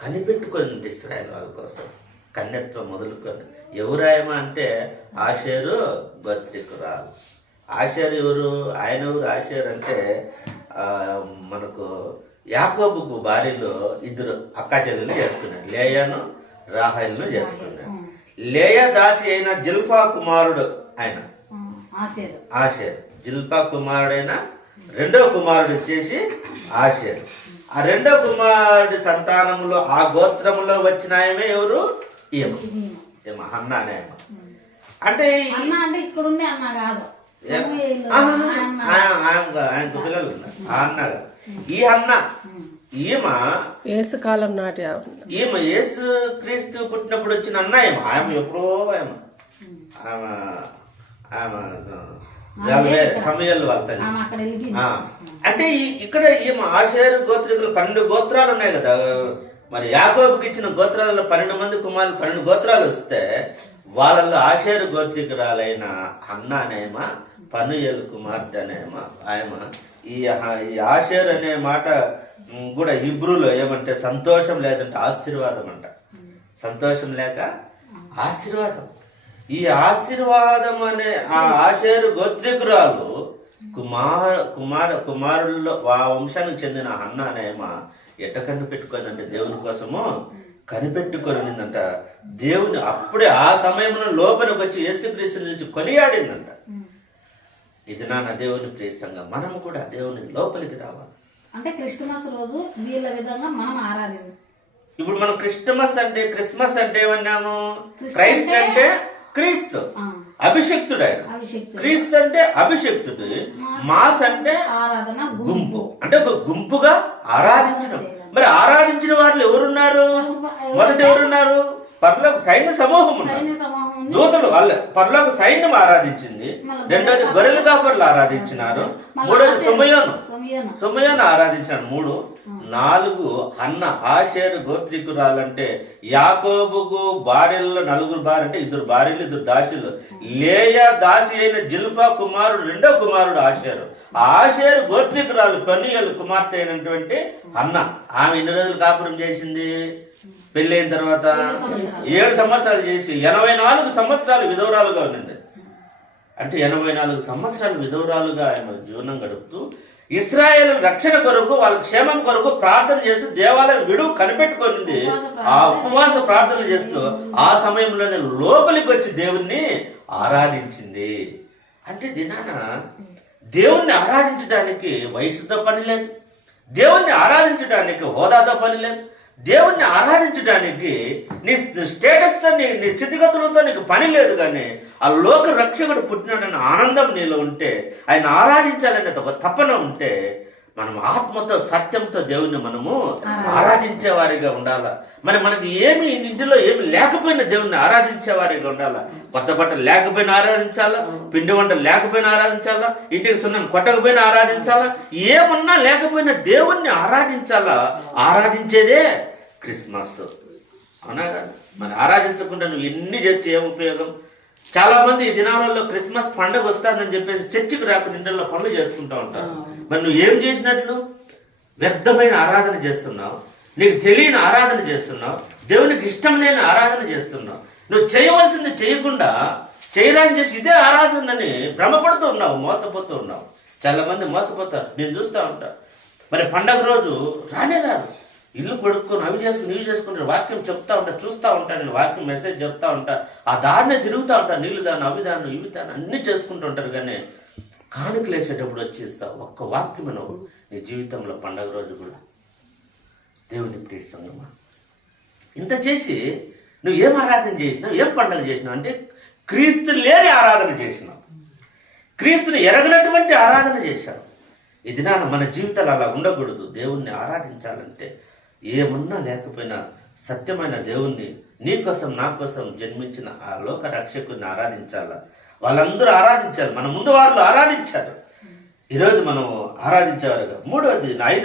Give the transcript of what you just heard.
కనిపెట్టుకుంది ఇశ్రాయేల్ వాళ్ళ కోసం. కన్యత్వం మొదలుకొని ఎవరాయమా అంటే ఆషేరు గోత్రికురాలు. ఆషేరు ఎవరు? ఆయన ఎవరు? ఆషేరు అంటే మనకు యాకోబుకు భార్యలో ఇద్దరు అక్కా చెల్లెలు చేసుకున్నాడు, లేయాను రాహేలును చేసుకున్నాడు. లేయా దాసి అయిన జిల్పా కుమారుడు ఆయన ఆషేరు. జిల్పా కుమారుడైన రెండో కుమారుడు వచ్చేసి ఆషేరు. ఆ రెండో కుమారుడి సంతానములో ఆ గోత్రములో వచ్చిన ఆయమే ఎవరు? ఏమో హన్నా అనే ఆయమ. అంటే ఆయనకు పిల్లలు ఉన్నారు. ఆ అన్నగా ఈ అన్న కాలం నాటి ఈమె యేసు క్రీస్తు పుట్టినప్పుడు వచ్చిన అన్న ఏమో. ఆమె ఎప్పుడో సమయాలు వాళ్ళ తల్లి. అంటే ఇక్కడ ఈమె ఆషేరు గోత్రికులు 12 గోత్రాలు ఉన్నాయి కదా. మరి యాకోబుకి ఇచ్చిన గోత్రాలలో 12 మంది కుమారులు 12 గోత్రాలు వస్తే వాళ్ళల్లో ఆషేరు గోత్రికురాలైన అన్న అనేమ పనుయేలు కుమార్తె అనేమ ఆయమ. ఈ ఆషేరు అనే మాట కూడా హిబ్రూలో ఏమంటే సంతోషం లేదంటే ఆశీర్వాదం అంట. సంతోషం లేక ఆశీర్వాదం. ఈ ఆశీర్వాదం అనే ఆ ఆషేరు గోత్రికురాలు కుమారుల్లో ఆ వంశానికి చెందిన అన్న అనేమ ఎట్ట కనిపెట్టుకోదంటే దేవుని కోసము కనిపెట్టుకొనిందంట. దేవుని అప్పుడే ఆ సమయంలో లోపలికి వచ్చి యేసుక్రీస్తుని చూసి కొనియాడిందంట. ఇది నాన్న దేవుని ప్రియ సంఘం, మనం కూడా దేవుని లోపలికి రావాలి. అంటే క్రిస్మస్ రోజు వీళ్ళ విధంగా మనం ఆరాధించాలి. ఇప్పుడు మనం క్రిస్మస్ అంటే ఏమన్నాము? క్రైస్ట్ అంటే క్రీస్తు, అభిషక్తుడు. ఆయన క్రీస్తు అంటే అభిషక్తుడు. మాస్ అంటే గుంపు, అంటే ఒక గుంపుగా ఆరాధించడం. మరి ఆరాధించిన వాళ్ళు ఎవరున్నారు? మొదట ఎవరున్నారు? పరలోక సైన్య సమూహం ఉన్నారు, దూతలు. వాళ్ళ పరలోక సైన్యం ఆరాధించింది. రెండోది గొర్రెల కాపర్లు ఆరాధించినారు. మూడోది సుమయోను ఆరాధించాడు. 3, 4 అన్న ఆషేరు గోత్రికురాలంటే యాకోబుకు భార్యల్లో 4 భార్య అంటే 2 భార్యలు 2 దాసులు. లేయా దాసి అయిన జిల్ఫా కుమారుడు రెండో కుమారుడు ఆషేరు. ఆషేరు గోత్రికురాలు పనుయేలు కుమార్తె అయినటువంటి అన్న. ఆమె ఎన్ని రోజులు కాపురం చేసింది? పెళ్ళైన తర్వాత 7 సంవత్సరాలు చేసి 84 సంవత్సరాలు విధవరాలుగా ఉన్నది. అంటే 84 సంవత్సరాలు విధవరాలుగా ఆయన జీవనం గడుపుతూ ఇశ్రాయేలు రక్షణ కొరకు, వాళ్ళ క్షేమం కొరకు ప్రార్థన చేస్తూ దేవాలయం విడువు కనిపెట్టుకొనింది. ఆ ఉపవాస ప్రార్థనలు చేస్తూ ఆ సమయంలోనే లోపలికి వచ్చి దేవుణ్ణి ఆరాధించింది. అంటే దినాన దేవుణ్ణి ఆరాధించడానికి వయసుతో పని లేదు, దేవుణ్ణి ఆరాధించడానికి హోదాతో పని లేదు, దేవుణ్ణి ఆరాధించడానికి నీ స్టేటస్తో నీ స్థితిగతులతో నీకు పని లేదు. కానీ ఆ లోక రక్షకుడు పుట్టినాడన్న ఆనందం నీలో ఉంటే, ఆయన ఆరాధించాలనే ఒక తపన ఉంటే, మనం ఆత్మతో సత్యంతో దేవుణ్ణి మనము ఆరాధించే వారిగా ఉండాలా. మనకి ఏమి ఇంటిలో ఏమి లేకపోయినా దేవుణ్ణి ఆరాధించే వారిగా ఉండాలా. కొత్త బట్టలు లేకపోయినా ఆరాధించాలా, పిండి వంటలు లేకపోయినా ఆరాధించాలా, ఇంటికి సున్నం కొట్టకపోయినా ఆరాధించాలా, ఏమన్నా లేకపోయినా దేవుణ్ణి ఆరాధించాలా. ఆరాధించేదే క్రిస్మస్, అవునా? మరి ఆరాధించకుండా నువ్వు ఎన్ని చేసి ఏం ఉపయోగం? చాలా మంది ఈ దినాలలో క్రిస్మస్ పండుగ వస్తుందని చెప్పేసి చర్చికి రాకుండా ఇంట్లో పనులు చేసుకుంటూ ఉంటారు. మరి నువ్వు ఏం చేసినట్లు? వ్యర్థమైన ఆరాధన చేస్తున్నావు, నీకు తెలియని ఆరాధన చేస్తున్నావు, దేవునికి ఇష్టం లేని ఆరాధన చేస్తున్నావు. నువ్వు చేయవలసింది చేయకుండా చేయరాని చేసి ఇదే ఆరాధనని భ్రమపడుతూ ఉన్నావు, మోసపోతూ ఉన్నావు. చాలా మంది మోసపోతారు, నేను చూస్తూ ఉంటా. మరి పండగ రోజు రానే రారు, ఇల్లు కొడుక్కొని అవి చేసుకుని ఇవి చేసుకుంటారు. వాక్యం చెప్తా ఉంటా, చూస్తూ ఉంటా, నేను వాక్యం మెసేజ్ చెప్తా ఉంటా, ఆ దారినే తిరుగుతూ ఉంటా. నీళ్ళు దాన్ని అవి దాన్ని ఇవి దాన్ని అన్నీ చేసుకుంటూ ఉంటారు. కానీ కానుకలు వేసేటప్పుడు వచ్చేస్తావు. ఒక్క వాక్యం నువ్వు నీ జీవితంలో పండగ రోజు కూడా దేవుని ప్రియ సంగమా, ఇంత చేసి నువ్వు ఏం ఆరాధన చేసినావు, ఏం పండగ చేసినావు అంటే క్రీస్తు లేని ఆరాధన చేసినావు, క్రీస్తుని ఎరగనటువంటి ఆరాధన చేశావు. ఇది నాన్న మన జీవితాలు అలా ఉండకూడదు. దేవుణ్ణి ఆరాధించాలంటే ఏమున్నా లేకపోయినా సత్యమైన దేవుణ్ణి, నీ కోసం నా కోసం జన్మించిన ఆ లోక రక్షకుడిని ఆరాధించాలా. వాళ్ళందరూ ఆరాధించారు, మన ముందు వాళ్ళు ఆరాధించారు, ఈరోజు మనం ఆరాధించేవారుగా. 3వది 5